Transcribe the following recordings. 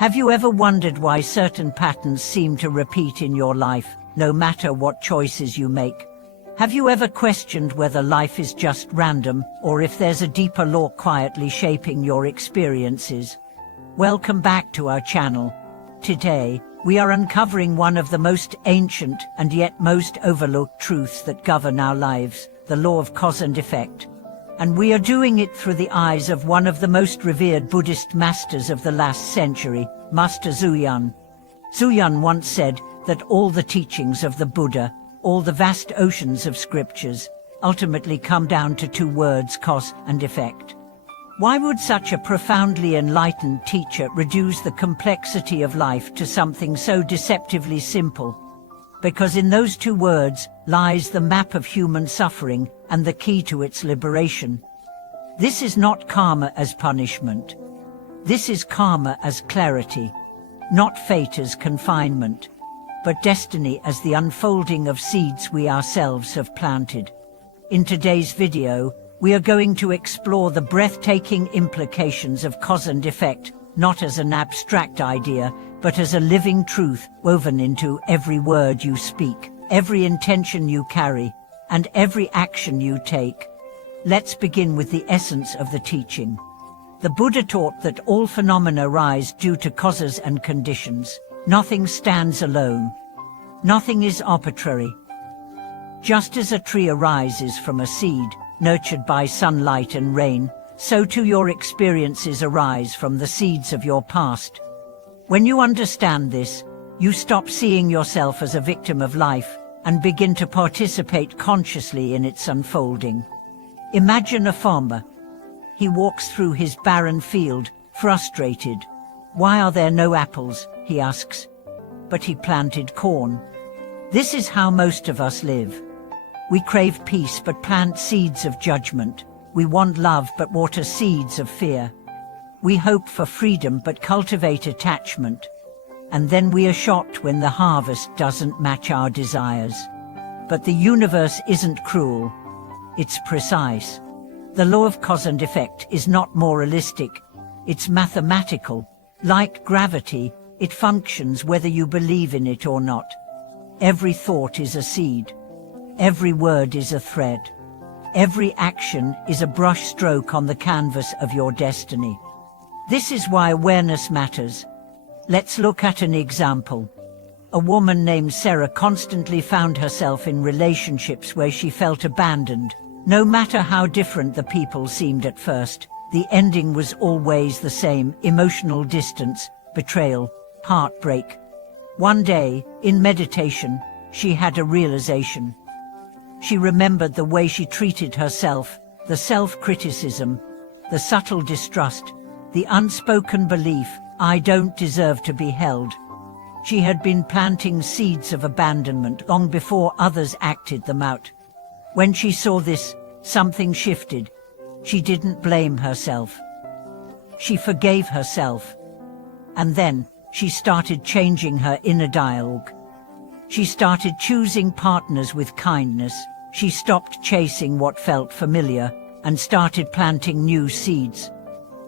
Have you ever wondered why certain patterns seem to repeat in your life, no matter what choices you make? Have you ever questioned whether life is just random, or if there's a deeper law quietly shaping your experiences? Welcome back to our channel. Today, we are uncovering one of the most ancient and yet most overlooked truths that govern our lives, the law of cause and effect. And we are doing it through the eyes of one of the most revered Buddhist masters of the last century, Master Zhuyan. Zhuyan once said that all the teachings of the Buddha, all the vast oceans of scriptures, ultimately come down to two words: cause and effect. Why would such a profoundly enlightened teacher reduce the complexity of life to something so deceptively simple? Because in those two words lies the map of human suffering and the key to its liberation. This is not karma as punishment. This is karma as clarity, not fate as confinement, but destiny as the unfolding of seeds we ourselves have planted. In today's video, we are going to explore the breathtaking implications of cause and effect, not as an abstract idea, but as a living truth woven into every word you speak, every intention you carry, and every action you take. Let's begin with the essence of the teaching. The Buddha taught that all phenomena rise due to causes and conditions. Nothing stands alone. Nothing is arbitrary. Just as a tree arises from a seed, nurtured by sunlight and rain, so too your experiences arise from the seeds of your past. When you understand this, you stop seeing yourself as a victim of life and begin to participate consciously in its unfolding. Imagine a farmer. He walks through his barren field, frustrated. Why are there no apples, he asks. But he planted corn. This is how most of us live. We crave peace but plant seeds of judgment. We want love but water seeds of fear. We hope for freedom but cultivate attachment. And then we are shocked when the harvest doesn't match our desires. But the universe isn't cruel. It's precise. The law of cause and effect is not moralistic. It's mathematical. Like gravity, it functions whether you believe in it or not. Every thought is a seed. Every word is a thread. Every action is a brush stroke on the canvas of your destiny. This is why awareness matters. Let's look at an example. A woman named Sarah constantly found herself in relationships where she felt abandoned. No matter how different the people seemed at first, the ending was always the same: emotional distance, betrayal, heartbreak. One day, in meditation, she had a realization. She remembered the way she treated herself, the self-criticism, the subtle distrust, the unspoken belief, "I don't deserve to be held." She had been planting seeds of abandonment long before others acted them out. When she saw this, something shifted. She didn't blame herself. She forgave herself. And then, she started changing her inner dialogue. She started choosing partners with kindness. She stopped chasing what felt familiar and started planting new seeds.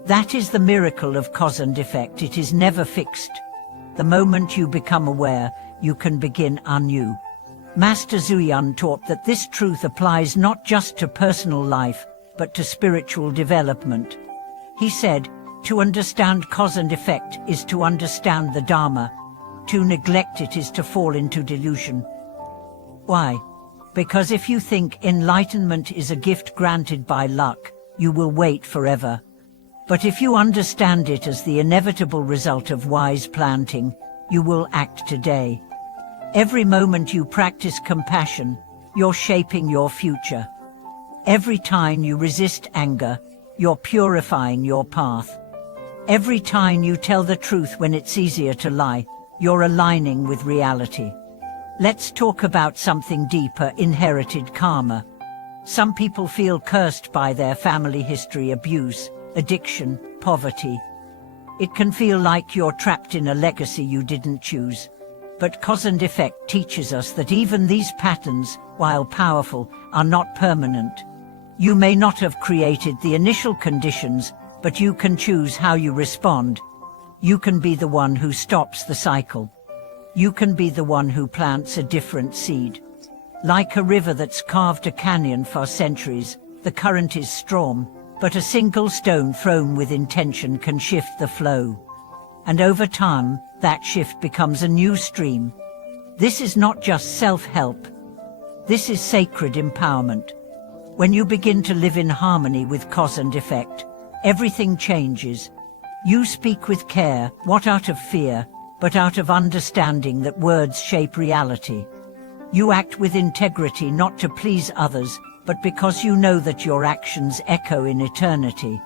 That is the miracle of cause and effect. It is never fixed. The moment you become aware, you can begin anew. Master Zhuyan taught that this truth applies not just to personal life, but to spiritual development. He said, to understand cause and effect is to understand the Dharma. To neglect it is to fall into delusion. Why? Because if you think enlightenment is a gift granted by luck, you will wait forever. But if you understand it as the inevitable result of wise planting, you will act today. Every moment you practice compassion, you're shaping your future. Every time you resist anger, you're purifying your path. Every time you tell the truth when it's easier to lie, you're aligning with reality. Let's talk about something deeper: inherited karma. Some people feel cursed by their family history: abuse, addiction, poverty. It can feel like you're trapped in a legacy you didn't choose. But cause and effect teaches us that even these patterns, while powerful, are not permanent. You may not have created the initial conditions, but you can choose how you respond. You can be the one who stops the cycle. You can be the one who plants a different seed. Like a river that's carved a canyon for centuries, the current is strong, but a single stone thrown with intention can shift the flow. And over time, that shift becomes a new stream. This is not just self-help. This is sacred empowerment. When you begin to live in harmony with cause and effect, everything changes. You speak with care, not out of fear, but out of understanding that words shape reality. You act with integrity not to please others, but because you know that your actions echo in eternity.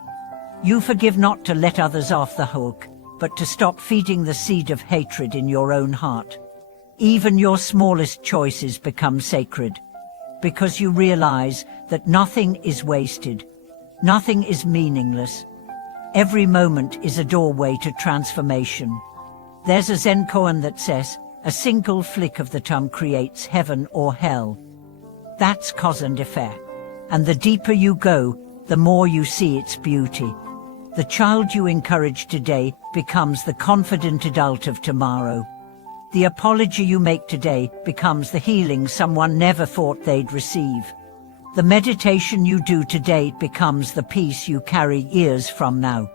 You forgive not to let others off the hook, but to stop feeding the seed of hatred in your own heart. Even your smallest choices become sacred, because you realize that nothing is wasted, nothing is meaningless. Every moment is a doorway to transformation. There's a Zen koan that says, a single flick of the thumb creates heaven or hell. That's cause and effect. And the deeper you go, the more you see its beauty. The child you encourage today becomes the confident adult of tomorrow. The apology you make today becomes the healing someone never thought they'd receive. The meditation you do today becomes the peace you carry years from now.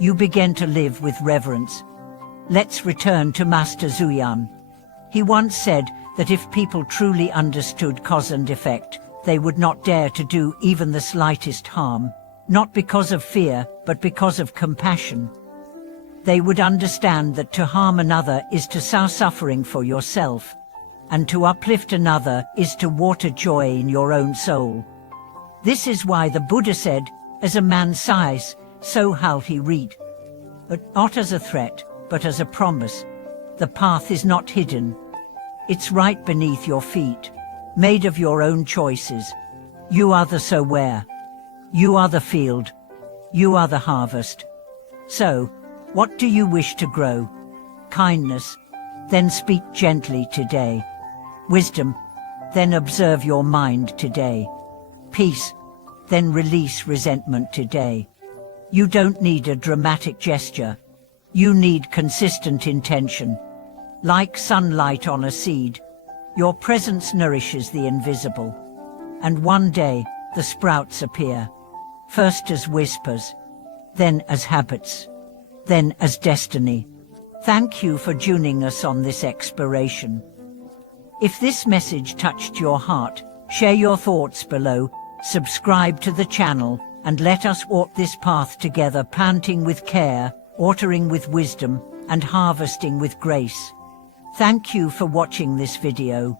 You begin to live with reverence. Let's return to Master Zuyan. He once said that if people truly understood cause and effect, they would not dare to do even the slightest harm, not because of fear, but because of compassion. They would understand that to harm another is to sow suffering for yourself, and to uplift another is to water joy in your own soul. This is why the Buddha said, as a man sighs, so shall he reap. But not as a threat, but as a promise. The path is not hidden. It's right beneath your feet, made of your own choices. You are the sower. You are the field. You are the harvest. So, what do you wish to grow? Kindness, then speak gently today. Wisdom, then observe your mind today. Peace, then release resentment today. You don't need a dramatic gesture. You need consistent intention. Like sunlight on a seed, your presence nourishes the invisible. And one day, the sprouts appear. First as whispers, then as habits, then as destiny. Thank you for joining us on this exploration. If this message touched your heart, share your thoughts below, subscribe to the channel, and let us walk this path together, planting with care, watering with wisdom, and harvesting with grace. Thank you for watching this video.